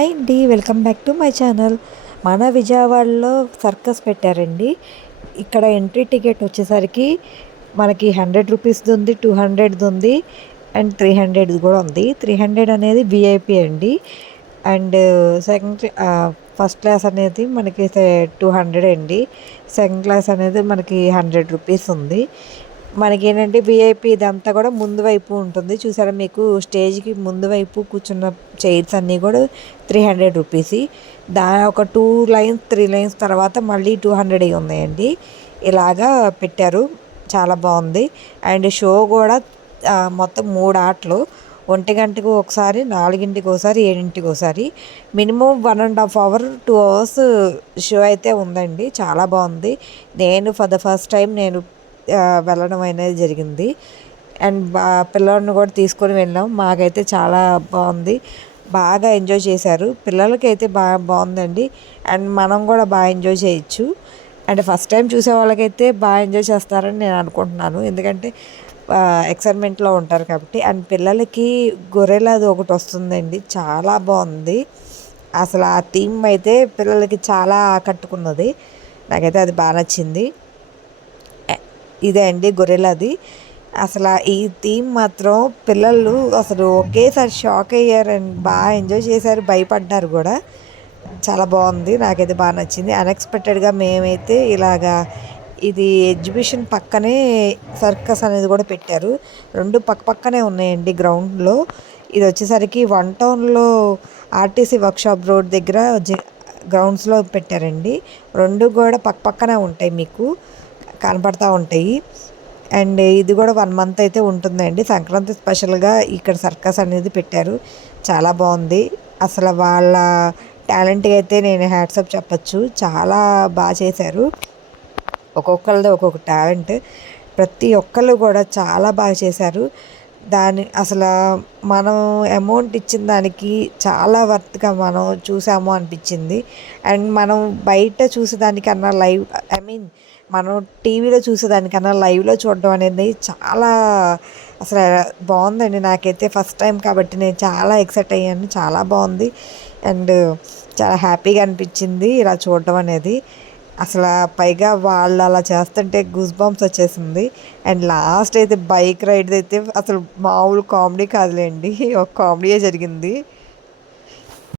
Hi అండి, welcome back to my channel. మన విజయవాడలో సర్కస్ పెట్టారండి. ఇక్కడ ఎంట్రీ టికెట్ వచ్చేసరికి మనకి 100 రూపీస్ది ఉంది, 200ది ఉంది అండ్ 300ది కూడా ఉంది. 300 అనేది విఐపి అండి. అండ్ సెకండ్ ఫస్ట్ క్లాస్ అనేది మనకి 200 అండి. సెకండ్ క్లాస్ అనేది మనకి 100 రూపీస్ ఉంది. మనకేంటంటే విఐపి ఇదంతా కూడా ముందు వైపు ఉంటుంది చూసారా, మీకు స్టేజ్కి ముందు వైపు కూర్చున్న చైర్స్ అన్నీ కూడా 300 రూపీస్. ఒక 2 లైన్స్ 3 లైన్స్ తర్వాత మళ్ళీ 200 ఉన్నాయండి. ఇలాగా పెట్టారు, చాలా బాగుంది. అండ్ షో కూడా మొత్తం 3 ఆటలు, 1 గంటకు ఒకసారి, 4ంటికి ఒకసారి, 7ంటికి ఒకసారి, మినిమం 1.5 hour 2 hours షో అయితే ఉందండి. చాలా బాగుంది. నేను ఫర్ ద ఫస్ట్ టైం వెళ్ళడం అనేది జరిగింది. అండ్ పిల్లల్ని కూడా తీసుకొని వెళ్ళాం. మాకైతే చాలా బాగుంది, బాగా ఎంజాయ్ చేశారు. పిల్లలకైతే బాగా బాగుందండి. అండ్ మనం కూడా బాగా ఎంజాయ్ చేయొచ్చు. అండ్ ఫస్ట్ టైం చూసే వాళ్ళకైతే బాగా ఎంజాయ్ చేస్తారని నేను అనుకుంటున్నాను, ఎందుకంటే ఎక్సైట్మెంట్లో ఉంటారు కాబట్టి. అండ్ పిల్లలకి గొర్రెలది ఒకటి వస్తుందండి, చాలా బాగుంది. అసలు ఆ థీమ్ అయితే పిల్లలకి చాలా ఆకట్టుకున్నది. నాకైతే అది బాగా నచ్చింది. ఇదే అండి గొర్రెలది. అసలు ఈ థీమ్ మాత్రం పిల్లలు అసలు ఒకేసారి షాక్ అయ్యారండి, బాగా ఎంజాయ్ చేశారు, భయపడ్డారు కూడా. చాలా బాగుంది, నాకైతే బాగా నచ్చింది. అన్ఎక్స్పెక్టెడ్గా మేమైతే ఇలాగా ఇది ఎగ్జిబిషన్ పక్కనే సర్కస్ అనేది కూడా పెట్టారు. 2 పక్కనే ఉన్నాయండి గ్రౌండ్లో. ఇది వచ్చేసరికి 1 టౌన్లో ఆర్టీసీ వర్క్షాప్ రోడ్ దగ్గర గ్రౌండ్స్లో పెట్టారండి. 2 కూడా పక్కనే ఉంటాయి, మీకు కనపడతా ఉంటాయి. అండ్ ఇది కూడా 1 మంత్ అయితే ఉంటుందండి. సంక్రాంతి స్పెషల్గా ఇక్కడ సర్కస్ అనేది పెట్టారు, చాలా బాగుంది. అసలు వాళ్ళ టాలెంట్కి అయితే నేను హ్యాట్సాప్ చెప్పచ్చు, చాలా బాగా చేశారు. ఒక్కొక్కరిది ఒక్కొక్క టాలెంట్, ప్రతి ఒక్కళ్ళు కూడా చాలా బాగా చేశారు. అసలు మనం అమౌంట్ ఇచ్చిన దానికి చాలా వర్త్గా మనం చూసాము అనిపించింది. అండ్ మనం బయట చూసేదానికన్నా మనం టీవీలో చూసేదానికన్నా లైవ్లో చూడడం అనేది చాలా అసలు బాగుందండి. నాకైతే ఫస్ట్ టైం కాబట్టి నేను చాలా ఎక్సైట్ అయ్యాను, చాలా బాగుంది. అండ్ చాలా హ్యాపీగా అనిపించింది ఇలా చూడడం అనేది. అసలు పైగా వాళ్ళు అలా చేస్తుంటే గూస్ బంప్స్ వచ్చేసింది. అండ్ లాస్ట్ అయితే బైక్ రైడ్ అయితే అసలు మామూలు కామెడీ కాదులేండి, ఒక కామెడీయే జరిగింది.